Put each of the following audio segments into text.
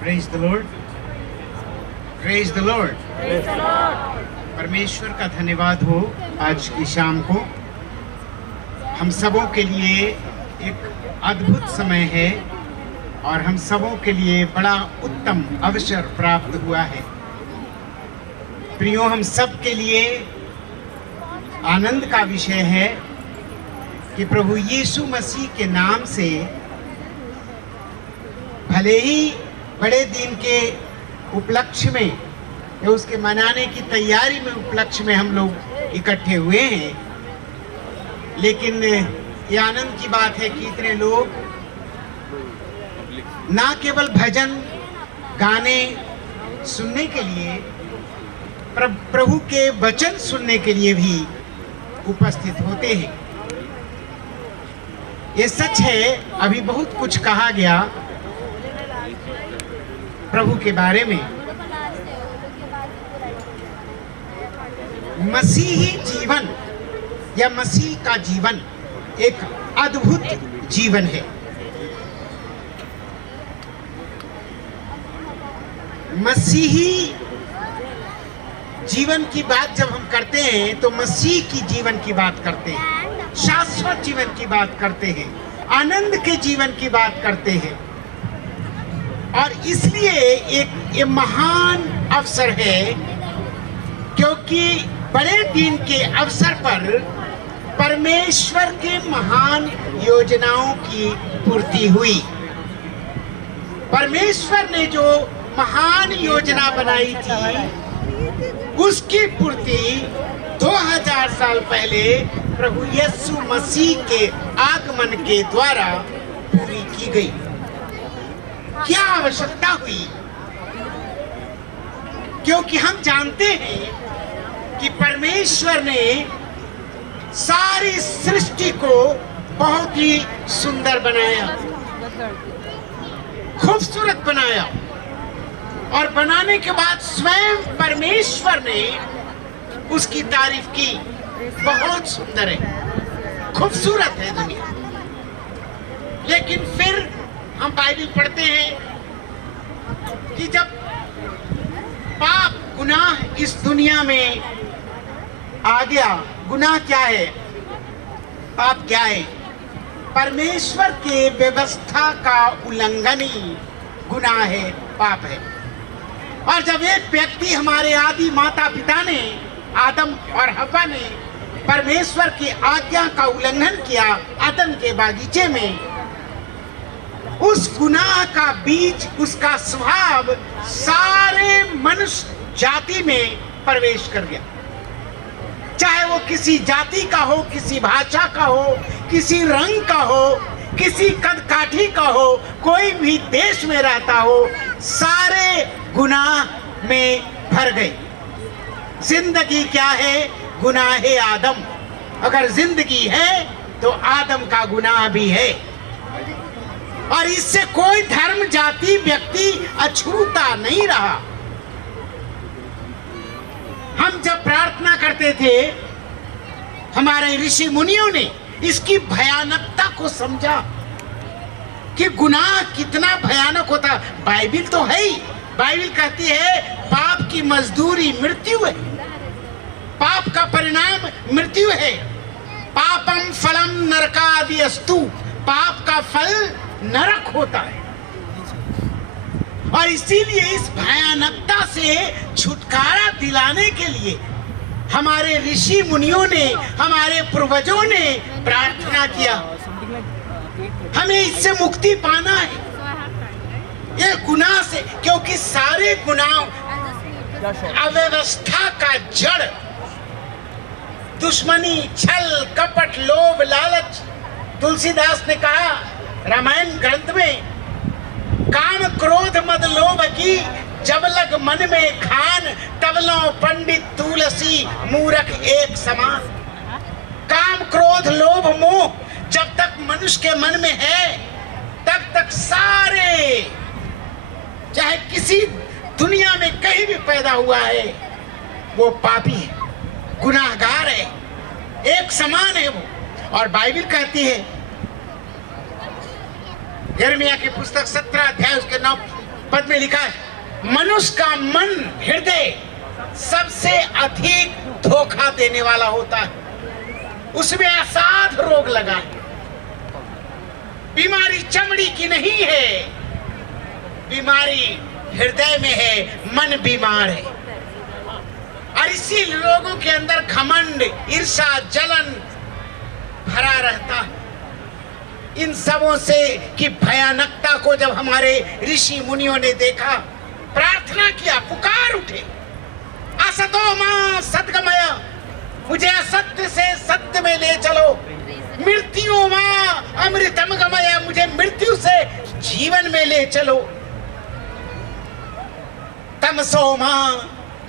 Praise the Lord. Praise the Lord. Praise the Lord. परमेश्वर का धन्यवाद हो आज की शाम को हम सबों के लिए एक अद्भुत समय है और हम सबों के लिए बड़ा उत्तम अवसर प्राप्त हुआ है। प्रियो, हम सब के लिए आनंद का विषय है कि प्रभु यीशु मसीह के नाम से भले ही बड़े दिन के उपलक्ष्य में या उसके मनाने की तैयारी में उपलक्ष्य में हम लोग इकट्ठे हुए हैं, लेकिन ये आनंद की बात है कि इतने लोग ना केवल भजन गाने सुनने के लिए, प्रभु के वचन सुनने के लिए भी उपस्थित होते हैं। ये सच है, अभी बहुत कुछ कहा गया प्रभु के बारे में। मसीही जीवन या मसीह का जीवन एक अद्भुत जीवन है। मसीही जीवन की बात जब हम करते हैं तो मसीह की जीवन की बात करते हैं, शाश्वत जीवन की बात करते हैं, आनंद के जीवन की बात करते हैं। और इसलिए ये महान अवसर है क्योंकि बड़े दिन के अवसर पर परमेश्वर के महान योजनाओं की पूर्ति हुई। परमेश्वर ने जो महान योजना बनाई थी उसकी पूर्ति 2000 साल पहले प्रभु यीशु मसीह के आगमन के द्वारा पूरी की गई। क्या आवश्यकता हुई? क्योंकि हम जानते हैं कि परमेश्वर ने सारी सृष्टि को बहुत ही सुंदर बनाया, खूबसूरत बनाया, और बनाने के बाद स्वयं परमेश्वर ने उसकी तारीफ की। बहुत सुंदर है, खूबसूरत है दुनिया। लेकिन फिर हम बाइबल पढ़ते हैं कि जब पाप गुनाह इस दुनिया में आ गया, गुनाह क्या है, पाप क्या है? परमेश्वर के व्यवस्था का उल्लंघन ही गुनाह है, पाप है। और जब एक व्यक्ति, हमारे आदि माता पिता ने, आदम और हव्वा ने परमेश्वर की आज्ञा का उल्लंघन किया अदन के बागीचे में, उस गुनाह का बीज, उसका स्वभाव सारे मनुष्य जाति में प्रवेश कर गया। चाहे वो किसी जाति का हो, किसी भाषा का हो, किसी रंग का हो, किसी कद काठी का हो, कोई भी देश में रहता हो, सारे गुनाह में भर गए। जिंदगी क्या है? गुनाह है आदम। अगर जिंदगी है तो आदम का गुनाह भी है। और इससे कोई धर्म, जाति, व्यक्ति अछूता नहीं रहा। हम जब प्रार्थना करते थे, हमारे ऋषि मुनियों ने इसकी भयानकता को समझा कि गुनाह कितना भयानक होता। बाइबल तो है ही, बाइबल कहती है पाप की मजदूरी मृत्यु है, पाप का परिणाम मृत्यु है। पापम फलम नरकादि अस्तु, पाप का फल नरक होता है। और इसीलिए इस भयानकता से छुटकारा दिलाने के लिए हमारे ऋषि मुनियों ने, हमारे पूर्वजों ने प्रार्थना किया, हमें इससे मुक्ति पाना है, ये गुनाह से। क्योंकि सारे गुनाह, अव्यवस्था का जड़ दुश्मनी, छल, कपट, लोभ, लालच। तुलसीदास ने कहा रामायण ग्रंथ में, काम क्रोध मद लोभ की जब लग मन में खान, तब लो पंडित तुलसी मूरख एक समान। काम क्रोध लोभ मोह जब तक मनुष्य के मन में है, तब तक सारे, चाहे किसी दुनिया में कहीं भी पैदा हुआ है, वो पापी है, गुनाहगार है, एक समान है वो। और बाइबल कहती है, यिर्मयाह की पुस्तक 17 अध्याय उसके 9 पद में लिखा है, मनुष्य का मन, हृदय सबसे अधिक धोखा देने वाला होता है, उसमें असाध रोग लगा है। बीमारी चमड़ी की नहीं है, बीमारी हृदय में है, मन बीमार है। और इसी लोगों के अंदर घमंड, ईर्ष्या, जलन भरा रहता है। इन सबों से की भयानकता को जब हमारे ऋषि मुनियों ने देखा, प्रार्थना किया, पुकार उठे, असतो मां सद्गमय, मुझे असत्य से सत्य में ले चलो, मृत्यु मां अमृतम गमय, मुझे मृत्यु से जीवन में ले चलो, तमसो मां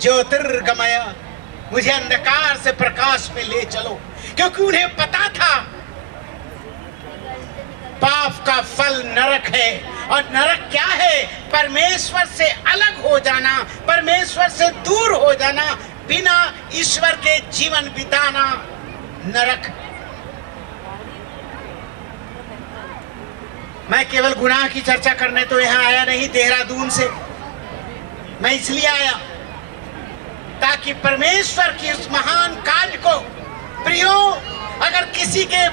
ज्योतिर्गमय, मुझे अंधकार से प्रकाश में ले चलो। क्योंकि उन्हें पता था पाप का फल नरक है, और नरक क्या है? परमेश्वर से अलग हो जाना, परमेश्वर से दूर हो जाना, बिना ईश्वर के जीवन बिताना नरक। मैं केवल गुनाह की चर्चा करने तो यहाँ आया नहीं, देहरादून से मैं इसलिए आया ताकि परमेश्वर की उस महान कार्य को, प्रियो, अगर किसी के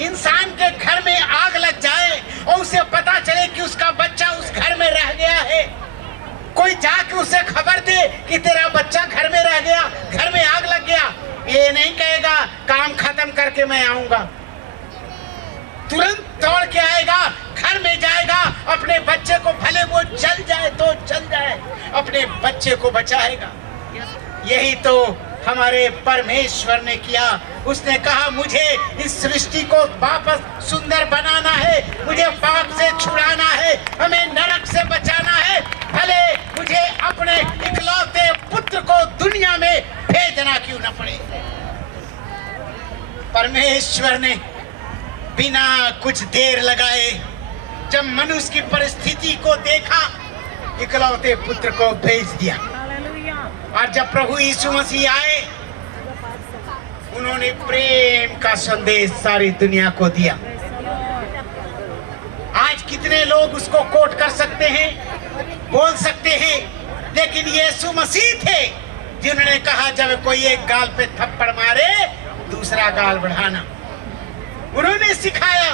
इंसान के घर में आग लग जाए और उसे पता चले कि उसका बच्चा उस घर में रह गया है, कोई जाके उसे खबर दे कि तेरा बच्चा घर में रह गया, घर में आग लग गया, ये नहीं कहेगा काम खत्म करके मैं आऊंगा, तुरंत दौड़ के आएगा, घर में जाएगा, अपने बच्चे को, भले वो जल जाए तो जल जाए, अपने बच्चे को बचाएगा। यही तो हमारे परमेश्वर ने किया। उसने कहा मुझे इस सृष्टि को वापस सुंदर बनाना है, मुझे पाप से छुड़ाना है, हमें नरक से बचाना है, भले मुझे अपने इकलौते पुत्र को दुनिया में भेजना क्यों न पड़े। परमेश्वर ने बिना कुछ देर लगाए जब मनुष्य की परिस्थिति को देखा, इकलौते पुत्र को भेज दिया। और जब प्रभु यीशु मसीह आए, उन्होंने प्रेम का संदेश सारी दुनिया को दिया। आज कितने लोग उसको कोट कर सकते हैं, बोल सकते हैं, लेकिन यीशु मसीह थे जिन्होंने कहा जब कोई एक गाल पे थप्पड़ मारे दूसरा गाल बढ़ाना। उन्होंने सिखाया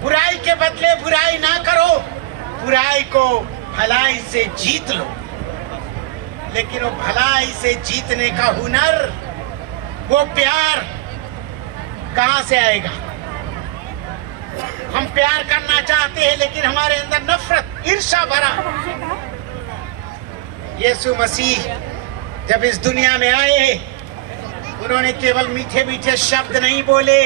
बुराई के बदले बुराई ना करो, बुराई को भलाई से जीत लो। लेकिन वो भलाई से जीतने का हुनर, वो प्यार कहां से आएगा? हम प्यार करना चाहते हैं लेकिन हमारे अंदर नफरत, ईर्ष्या भरा। यीशु मसीह जब इस दुनिया में आए, उन्होंने केवल मीठे मीठे शब्द नहीं बोले,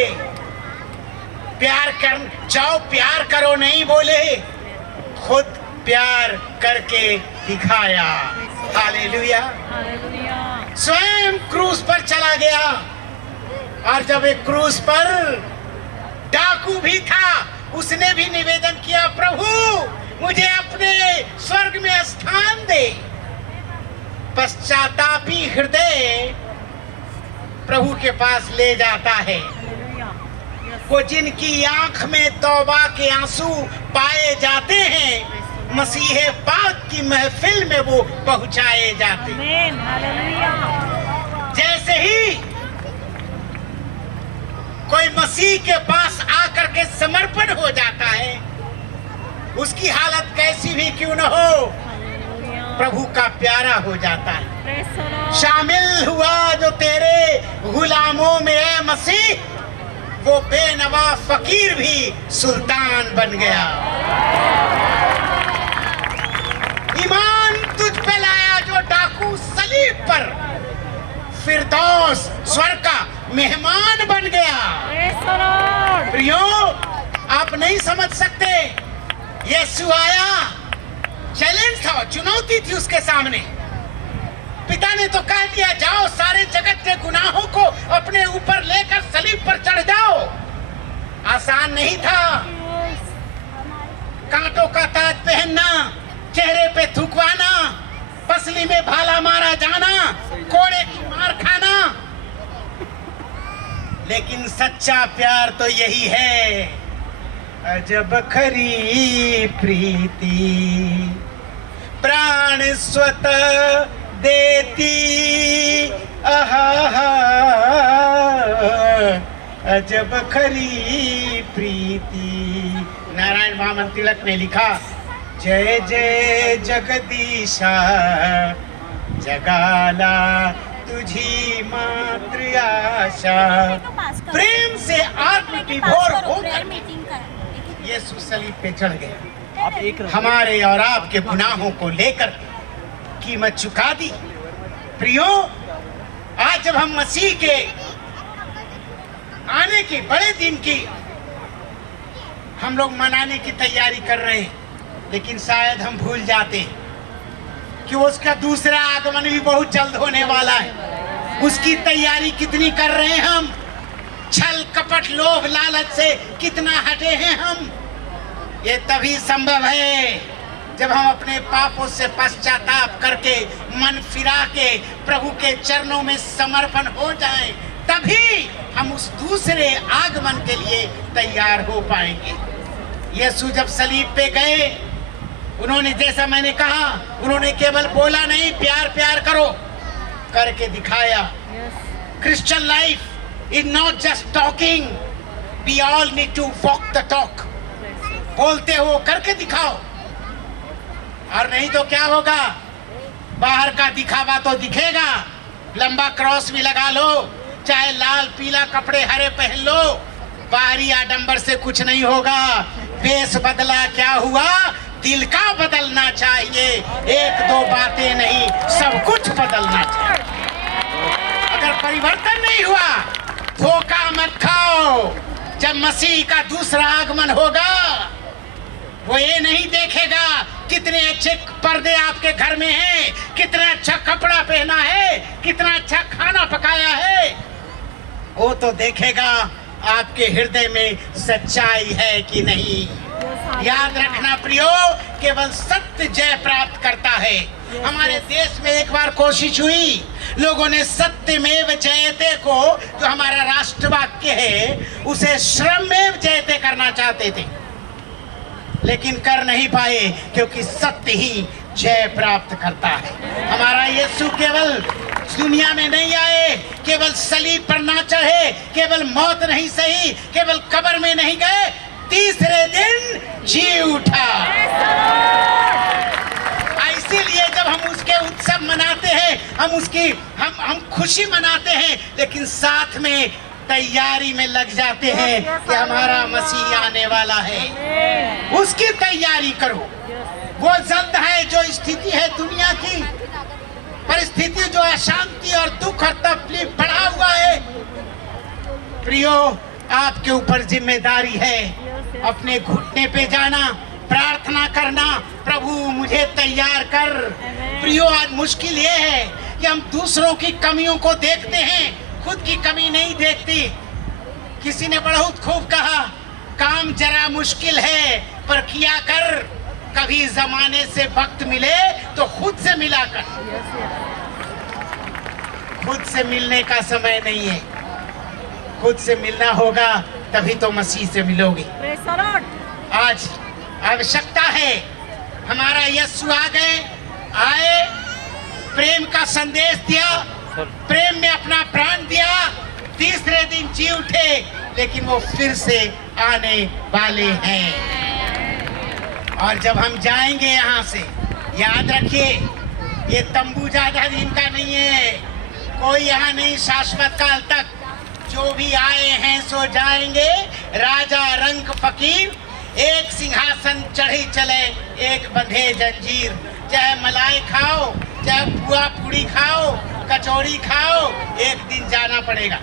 प्यार कर जाओ प्यार करो नहीं बोले, खुद प्यार करके दिखाया। हालेलुया। स्वयं क्रूस पर चला गया, और जब एक क्रूस पर डाकू भी था, उसने भी निवेदन किया, प्रभु मुझे अपने स्वर्ग में स्थान दे। पश्चातापी हृदय प्रभु के पास ले जाता है, वो जिनकी आंख में तौबा के आंसू पाए जाते हैं, मसीह पाक की महफिल में वो पहुंचाए जाते हैं। जैसे ही कोई मसीह के पास आकर के समर्पण हो जाता है, उसकी हालत कैसी भी क्यों न हो, प्रभु का प्यारा हो जाता है। शामिल हुआ जो तेरे गुलामों में है मसीह, वो बेनवा फकीर भी सुल्तान बन गया। ईमान तुझ पे लाया जो डाकू सलीब पर फिरदौस स्वर्ग का मेहमान बन गया। प्रियो, आप नहीं समझ सकते, यीशु आया, चैलेंज था, चुनौती थी उसके सामने। पिता ने तो कह दिया, जाओ सारे जगत के गुनाहों को अपने ऊपर लेकर सलीब पर चढ़ जाओ। आसान नहीं था। कांटों का ताज पहनना, चेहरे पे थूकवाना, पसली में भाला मारा जाना, कोड़े की मार खाना, लेकिन सच्चा प्यार तो यही है। अजब खरी प्रीति प्राण स्वतः देती, आहा, अजब खरी प्रीति। नारायण वामन तिलक ने लिखा, जय जय जगदीशा, जगाला तुझी मात्र आशा। प्रेम से आत्म विभोर होकर यीशु सलीब पे चढ़ गए। हमारे और आपके गुनाहों को लेकर कीमत चुका दी। प्रियो, आज जब हम मसीह के आने के बड़े दिन की हम लोग मनाने की तैयारी कर रहे हैं, लेकिन शायद हम भूल जाते कि उसका दूसरा आगमन भी बहुत जल्द होने वाला है। उसकी तैयारी कितनी कर रहे हैं हम? छल कपट लोभ लालच से कितना हटे हैं हम? ये तभी संभव है जब हम अपने पापों से पश्चाताप करके मन फिरा के प्रभु के चरणों में समर्पण हो जाएं, तभी हम उस दूसरे आगमन के लिए तैयार हो पाएंगे। यीशु जब सलीब पे गए, उन्होंने, जैसा मैंने कहा, उन्होंने केवल बोला नहीं प्यार प्यार करो, करके दिखाया। Christian life is not just talking, we all need to walk the talk. बोलते हो, करके दिखाओ। और नहीं तो क्या होगा? बाहर का दिखावा तो दिखेगा, लंबा क्रॉस भी लगा लो, चाहे लाल पीला कपड़े हरे पहन लो, बाहरी आडंबर से कुछ नहीं होगा। वेश बदला क्या हुआ? दिल का बदलना चाहिए। एक दो बातें नहीं, सब कुछ बदलना चाहिए। अगर परिवर्तन नहीं हुआ, धोखा मत खाओ। जब मसीह का दूसरा आगमन होगा, वो ये नहीं देखेगा कितने अच्छे पर्दे आपके घर में हैं, कितना अच्छा कपड़ा पहना है, कितना अच्छा खाना पकाया है। वो तो देखेगा आपके हृदय में सच्चाई है कि नहीं। याद रखना प्रियो, केवल सत्य जय प्राप्त करता है। हमारे देश में एक बार कोशिश हुई, लोगों ने सत्यमेव जयते को, जो हमारा राष्ट्र वाक्य है, उसे श्रममेव जयते करना चाहते थे, लेकिन कर नहीं पाए, क्योंकि सत्य ही जय प्राप्त करता है। हमारा यीशु केवल दुनिया में नहीं आए, केवल सलीब पर ना चढ़े, केवल मौत नहीं सही, केवल कब्र में नहीं गए, तीसरे दिन जी उठा। इसीलिए जब हम उसके उत्सव मनाते हैं, हम खुशी मनाते हैं, लेकिन साथ में तैयारी में लग जाते हैं कि हमारा मसीह आने वाला है। उसकी तैयारी करो। वो जल्द है, जो स्थिति है दुनिया की परिस्थिति, जो अशांति और दुख और तकलीफ बढ़ा हुआ है, प्रियो, आपके ऊपर जिम्मेदारी है अपने घुटने पे जाना, प्रार्थना करना, प्रभु मुझे तैयार कर। प्रियो, आज मुश्किल ये है कि हम दूसरों की कमियों को देखते हैं, खुद की कमी नहीं देखती। किसी ने बहुत खूब कहा, काम जरा मुश्किल है पर किया कर, कभी जमाने से वक्त मिले तो खुद से मिला कर। खुद से मिलने का समय नहीं है, खुद से मिलना होगा, तभी तो मसीह से मिलोगे। आज आवश्यकता है, हमारा यीशु आ गए, आए, प्रेम का संदेश दिया, प्रेम में अपना प्राण दिया, तीसरे दिन जी उठे, लेकिन वो फिर से आने वाले हैं। और जब हम जाएंगे यहाँ से, याद रखिए, ये तंबू ज्यादा दिन का नहीं है, कोई यहाँ नहीं शाश्वत काल तक। जो भी आए हैं सो जाएंगे, राजा रंग फकीर, एक सिंहासन चढ़ी चले, एक बंधे जंजीर। चाहे मलाई खाओ, चाहे पुआ पूड़ी खाओ, कचौड़ी खाओ, एक दिन जाना पड़ेगा।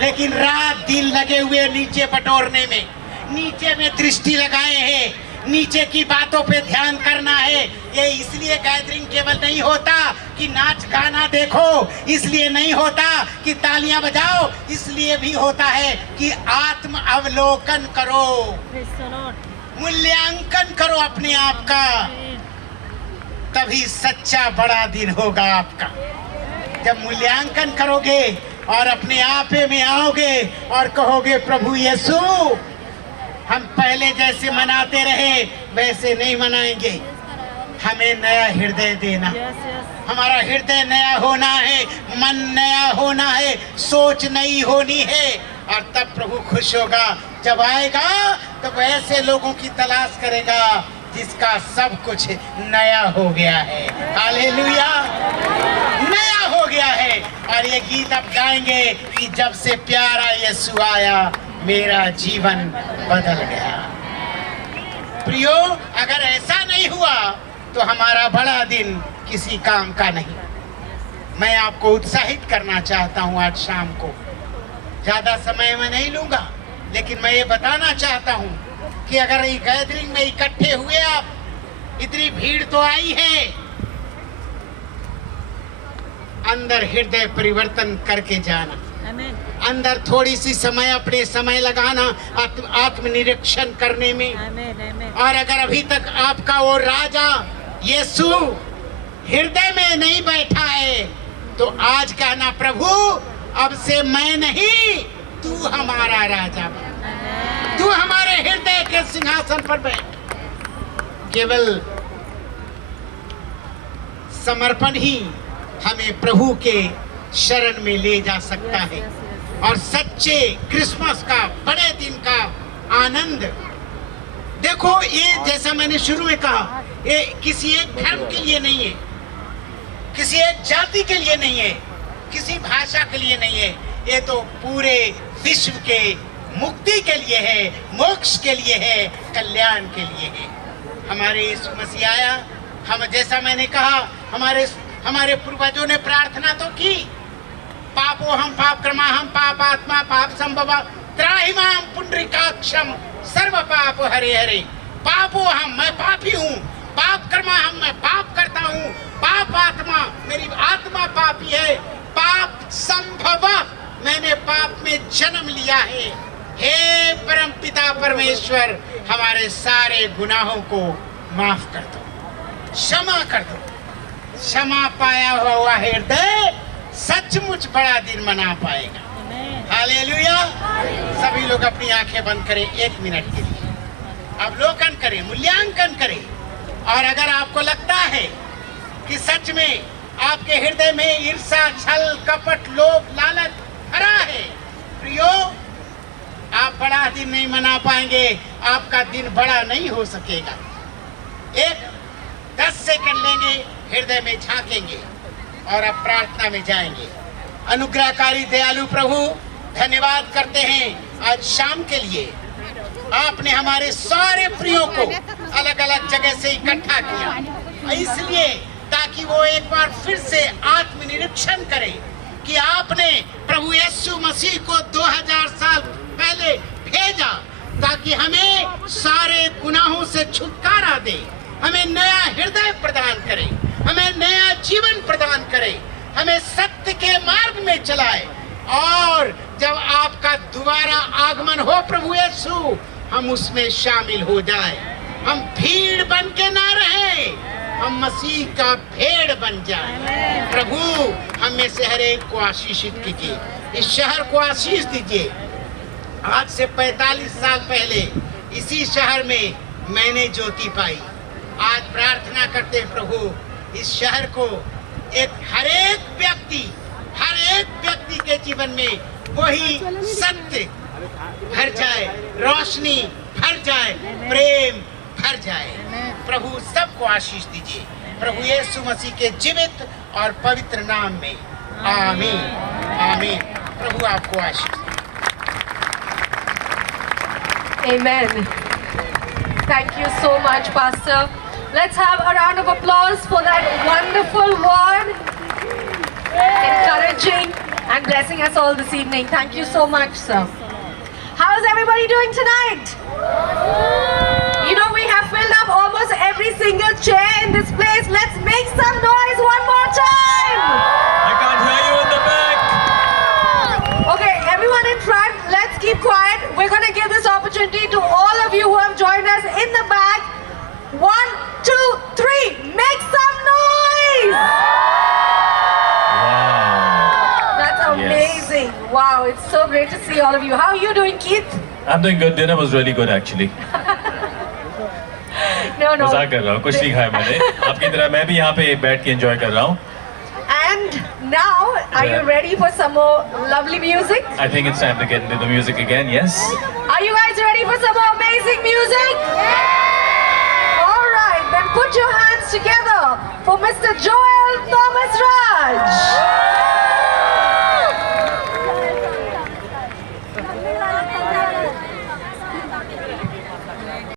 लेकिन रात दिन लगे हुए नीचे बटोरने में, नीचे में दृष्टि लगाए हैं, नीचे की बातों पे ध्यान करना है। ये इसलिए गैदरिंग केवल नहीं होता कि नाच गाना देखो, इसलिए नहीं होता कि तालियां बजाओ, इसलिए भी होता है कि आत्म अवलोकन करो, मूल्यांकन करो अपने आप का, तभी सच्चा बड़ा दिन होगा आपका। जब मूल्यांकन करोगे और अपने आपे में आओगे और कहोगे प्रभु यीशु हम पहले जैसे मनाते रहे वैसे नहीं मनाएंगे, हमें नया हृदय देना, हमारा हृदय नया होना है, मन नया होना है, सोच नई होनी है। और तब प्रभु खुश होगा, जब आएगा तो ऐसे लोगों की तलाश करेगा जिसका सब कुछ नया हो गया है। हालेलुया, नया हो गया है। और ये गीत अब गाएंगे कि जब से प्यारा यीशु आया मेरा जीवन बदल गया। प्रियो, अगर ऐसा नहीं हुआ तो हमारा बड़ा दिन किसी काम का नहीं। मैं आपको उत्साहित करना चाहता हूं आज शाम को, ज्यादा समय मैं नहीं लूंगा, लेकिन मैं ये बताना चाहता हूं कि अगर ये गैदरिंग में इकट्ठे हुए आप, इतनी भीड़ तो आई है, अंदर हृदय परिवर्तन करके जाना, अंदर थोड़ी सी समय अपने समय लगाना आत्मनिरीक्षण करने में। और अगर अभी तक आपका वो राजा यीशु हृदय में नहीं बैठा है तो आज कहना प्रभु अब से मैं नहीं, तू हमारा राजा बन, तू हमारे हृदय के सिंहासन पर बैठ। केवल समर्पण ही हमें प्रभु के शरण में ले जा सकता है और सच्चे क्रिसमस का, बड़े दिन का आनंद। देखो, ये जैसा मैंने शुरू में कहा, ये किसी एक धर्म के लिए नहीं है, किसी एक जाति के लिए नहीं है, किसी भाषा के लिए नहीं है, ये तो पूरे विश्व के मुक्ति के लिए है, मोक्ष के लिए है, कल्याण के लिए है। हमारे यीशु मसीह आया, हम जैसा मैंने कहा, हमारे पूर्वजों ने प्रार्थना तो की, पापो हम पाप कर्मा हम पाप आत्मा पाप संभव त्राहिमाम पुंडरीकाक्षम सर्व पाप हरे हरे। पापो हम, मैं पापी हूँ, पाप कर्मा हम, मैं पाप करता हूँ, पाप आत्मा, मेरी आत्मा पापी है, पाप संभव, मैंने पाप में जन्म लिया है। हे परम पिता परमेश्वर, हमारे सारे गुनाहों को माफ कर दो, क्षमा कर दो। क्षमा पाया हुआ हृदय सचमुच बड़ा दिन मना पाएगा। हालेलुया। सभी लोग अपनी आंखें बंद करें 1 मिनट के लिए, अवलोकन करें, मूल्यांकन करें। और अगर आपको लगता है कि सच में आपके हृदय में ईर्ष्या, छल, कपट, लोभ, लालच भरा है, प्रियो, आप बड़ा दिन नहीं मना पाएंगे, आपका दिन बड़ा नहीं हो सकेगा। 10 सेकंड लेंगे, हृदय में झांकेंगे और अब प्रार्थना में जाएंगे। अनुग्रहकारी दयालु प्रभु, धन्यवाद करते हैं आज शाम के लिए। आपने हमारे सारे प्रियों को अलग अलग जगह से इकट्ठा किया, इसलिए ताकि वो एक बार फिर से आत्मनिरीक्षण करें कि आपने प्रभु यीशु मसीह को 2000 साल पहले भेजा ताकि हमें सारे गुनाहों से छुटकारा दे, हमें नया हृदय प्रदान करे, हमें नया जीवन प्रदान करे, हमें सत्य के मार्ग में चलाए। और जब आपका दोबारा आगमन हो प्रभु यीशु, हम उसमें शामिल हो जाए। हम भीड़ बन के ना रहे, हम मसीह का भेड़ बन जाए। प्रभु, हम में से हर एक को आशीषित कीजिए, इस शहर को आशीष दीजिए। आज से 45 साल पहले इसी शहर में मैंने ज्योति पाई। आज प्रार्थना करते हैं प्रभु, इस शहर को हर एक व्यक्ति के जीवन में वही सत्य भर जाए, रोशनी भर जाए, प्रेम भर जाए। प्रभु सबको आशीष दीजिए, प्रभु यीशु मसीह के जीवित और पवित्र नाम में, आमीन आमीन। प्रभु आपको आशीष दे। Amen. Thank you so much, Pastor. Let's have a round of applause for that wonderful word, encouraging and blessing us all this evening. Thank you so much, sir. How's everybody doing tonight? You know, we have filled up almost every single chair in this place. Let's make some noise one more time. I can't hear you in the back. Okay, everyone in front, let's keep quiet. We're going to give this opportunity to all of you who have joined us in the back. 1, 2, 3, make some noise. Wow. That's amazing. Wow, it's so great to see all of you. How are you doing, Keith? I'm doing good. Dinner was really good actually. No, no. मजाक कर रहा हूँ, कुछ नहीं खाया मैंने. आपकी तरह मैं भी यहाँ पे बैठ के enjoy कर रहा हूँ. And now, are you ready for some more lovely music? I think it's time to get into the music again. Yes. Are you guys ready for some more amazing music? All right, then put your hands together for Mr. Joel Thomas Raj.